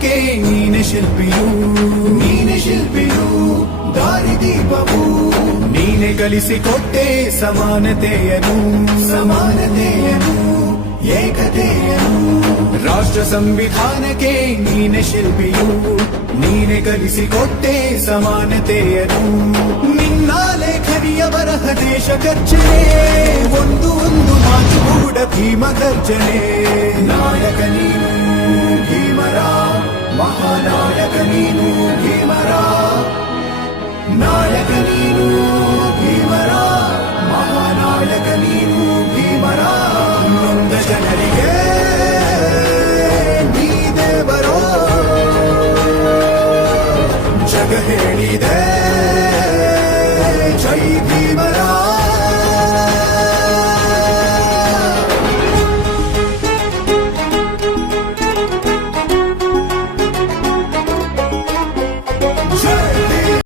ಸಂವಿಧಾನಕ್ಕೆ ನೀನೆ ಶಿಲ್ಪಿಯು, ನೀನೆ ಶಿಲ್ಪಿಯು, ದಾರಿದೀಪವು ನೀನೆ ಕಲಿಸಿಕೊಟ್ಟೆ ಸಮಾನತೆಯನು, ಸಮಾನತೆಯನು, ಏಕತೆಯನು. ರಾಷ್ಟ್ರ ಸಂವಿಧಾನಕ್ಕೆ ನೀನೆ ಶಿಲ್ಪಿಯು, ನೀನೆ ಕಲಿಸಿಕೊಟ್ಟೆ ಸಮಾನತೆಯನು. ನಿನ್ನ ಲೇಖನಿಯ ಬರಹ ದೇಶ ಗರ್ಜನೆ, ಒಂದು ಒಂದು ಮಾತು ಕೂಡ ಭೀಮ ಗರ್ಜನೆ. ನಾಯಕ ನೀನು ಭೀಮರ, ಮಹಾನಾಯಕ ನೀನು ಭೀಮರ, ನಾಯಕ ನೀನು ಭೀಮರ, ಮಹಾನಾಯಕ ನೀನು ಭೀಮರ. ನೊಂದ ಜನರಿಗೆ ನೀ ದೇವರೋ ಜಗ ಹೇಳಿದೆ.